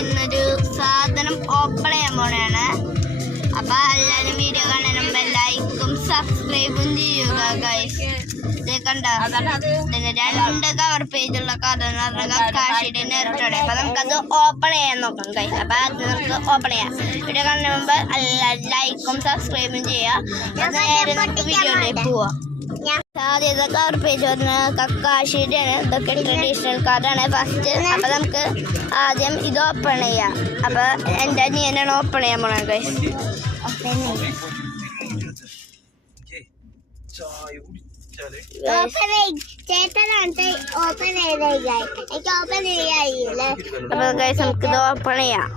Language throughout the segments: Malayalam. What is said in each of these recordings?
ഇന്നൊരു സാധനം ഓപ്പൺ ചെയ്യാൻ പോണെയാണ്. അപ്പൊ എല്ലാരും വീഡിയോ കാണുമ്പോ ലൈക്കും സബ്സ്ക്രൈബും ചെയ്യുക ഗൈസ്. ഇത് കണ്ടോ, രണ്ട് കവർ പേജുള്ള കാശിയുടെ നെറട്ടോടെ. അപ്പൊ നമുക്കത് ഓപ്പൺ ചെയ്യാൻ നോക്കാം ഗൈസ്. അപ്പൊ അത് നമുക്ക് ഓപ്പൺ ചെയ്യാം. വീഡിയോ കാണുന്ന മുമ്പ് എല്ലാവരും ലൈക്കും സബ്സ്ക്രൈബും ചെയ്യുക. നേരെ നമുക്ക് വീഡിയോയിലേക്ക് പോവാം. ആദ്യത്തെ കവർ പേജ് പറഞ്ഞ കക്കാശിയുടെ ആണ്. ഇതൊക്കെ ട്രഡീഷണൽ കാർഡാണ് ഫസ്റ്റ്. അപ്പൊ നമുക്ക് ആദ്യം ഇത് ഓപ്പൺ ചെയ്യാം. അപ്പൊ എന്റെ അനിയനാണ് ഓപ്പൺ ചെയ്യാൻ പോണത് ഗൈസ്. അപ്പൊ ഗൈസ് നമുക്കിത് ഓപ്പൺ ചെയ്യാം,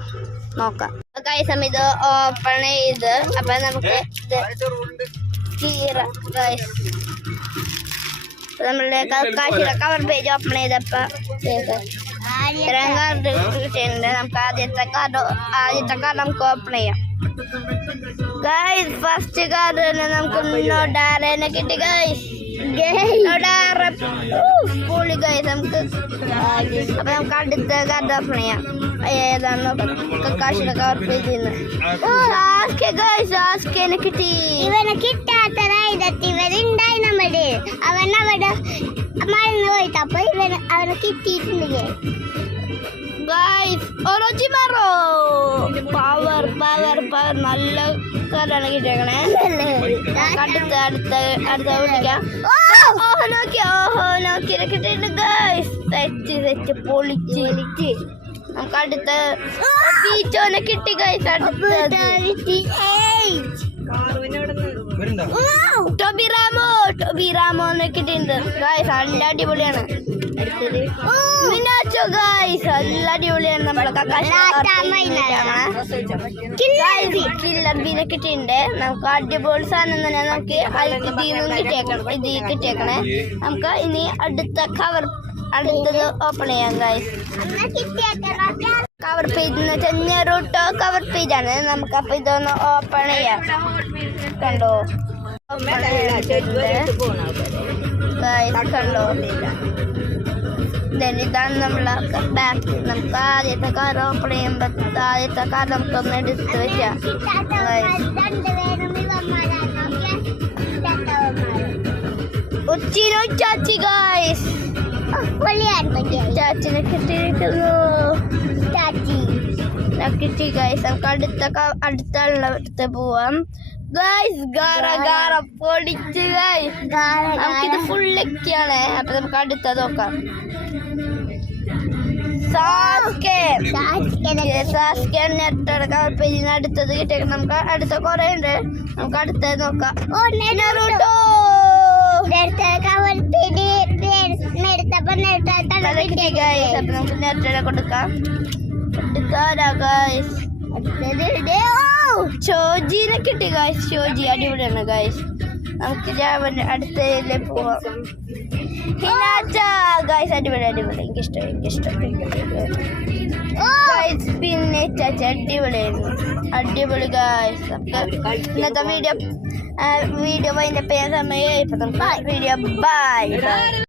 നോക്കാം ഗൈസ്. ഇത് ഓപ്പൺ ചെയ്ത് അപ്പൊ നമുക്ക് നമ്മളുടെ കാശിയുടെ കവർ പേജ് ഓപ്പൺ ചെയ്തപ്പോ ഇത്രയും കാർഡ് കിട്ടിയിട്ടുണ്ട്. നമുക്ക് ആദ്യത്തെ കാർഡ് നമുക്ക് ഓപ്പൺ ചെയ്യാം ഗൈസ്. ഫസ്റ്റ് കാർഡ് തന്നെ നമുക്ക് നൊഡാറേനെ കിട്ടി ഗൈസ്. പൊളി ഗൈസ്. നമുക്ക് അപ്പൊ നമുക്ക് അടുത്ത കാർഡ് ഓപ്പൺ ചെയ്യാം. ഏതാണ് കാശിയുടെ കവർ പേജിൽ നിന്ന് ആസ്കേനെ കിട്ടി. ഇവനെ കിട്ടാത്തതായിട്ട് ഇവരുണ്ടായി നമ്മള്. അവനവിടെ മറന്നു പോയിട്ട് അപ്പൊ അവനെ കിട്ടിയിട്ടുണ്ട് ഗൈസ്. ഒറോച്ചിമാറോ പവർ പവർ പവർ നല്ല കാർഡാണ് കിട്ടിയേക്കണേ. അടുത്ത വിളിക്കാം. നോക്കിയത് കിട്ടിയിട്ടുണ്ട് ഗൈസ്. തെറ്റ് പൊളിച്ച് നമുക്ക് അടുത്ത ബീച്ചോനെ കിട്ടി ഗൈസ്. അടുത്ത ടോബിറാമോനെ കിട്ടിയിട്ടുണ്ട് ഗൈസ്. നല്ല അടിപൊളിയാണ്. അടുത്തത് മിനാച്ചോ ഗൈസ്. നല്ല അടിപൊളിയാണ്. നമ്മളെ കില്ലർ ബീനെ കിട്ടിയിട്ടുണ്ട്. നമുക്ക് അടിപൊളി സാധനം തന്നെ. നമുക്ക് ഇത് കിട്ടിയേക്കണേ. നമുക്ക് ഇനി അടുത്തത് ഓപ്പൺ ചെയ്യാം ഗൈസ്. കവർ പേജ് എന്ന് വെച്ചാൽ നെറൂട്ടോ കവർ പേജാണ്. നമുക്ക് അപ്പൊ ഇതൊന്ന് ഓപ്പൺ ചെയ്യാം. കണ്ടോ കണ്ടോ ഇതാണ് നമ്മളെ ബാക്ക്. നമുക്ക് ആദ്യത്തെ കാർ ഓപ്പൺ ചെയ്യുമ്പോ ആദ്യത്തെ കാർ നമുക്കൊന്ന് എടുത്ത് വെക്കാം. ഉച്ചിനോ ചാച്ചി ഗൈസ്. ചാച്ചിനെ കിട്ടിയിരിക്കുന്നു. കിട്ടി ഗൈസ്. നമുക്ക് അടുത്ത പോവാം ഗൈസ്. ഗാറ പൊടിച്ച് ഗൈസ്. നമുക്കിത് ഫുള്ളൊക്കെയാണ്. അപ്പൊ നമുക്ക് അടുത്തത് നോക്കാം. പേജിന് അടുത്തത് കിട്ടിയ നമുക്ക് അടുത്ത കൊറേ ഉണ്ട്. നമുക്ക് അടുത്തത് നോക്കാം. നമുക്ക് നെറ്റോടെ കൊടുക്കാം. ഷോജീനെ കിട്ടി ഗൈസ്. ഷോജി അടിപൊളിയാണ് ഗൈസ്. നമുക്ക് അടുത്തതിലെ പോവാം. ഗൈസ് അടിപൊളി എനിക്കിഷ്ടം. പിന്നെ ചാച്ച അടിപൊളി ഗൈസ്. ഇന്നത്തെ വീഡിയോ വൈൻഡപ്പ് ചെയ്യാൻ സമയമായി. ഇപ്പൊ നമുക്ക് വീഡിയോ ബൈ.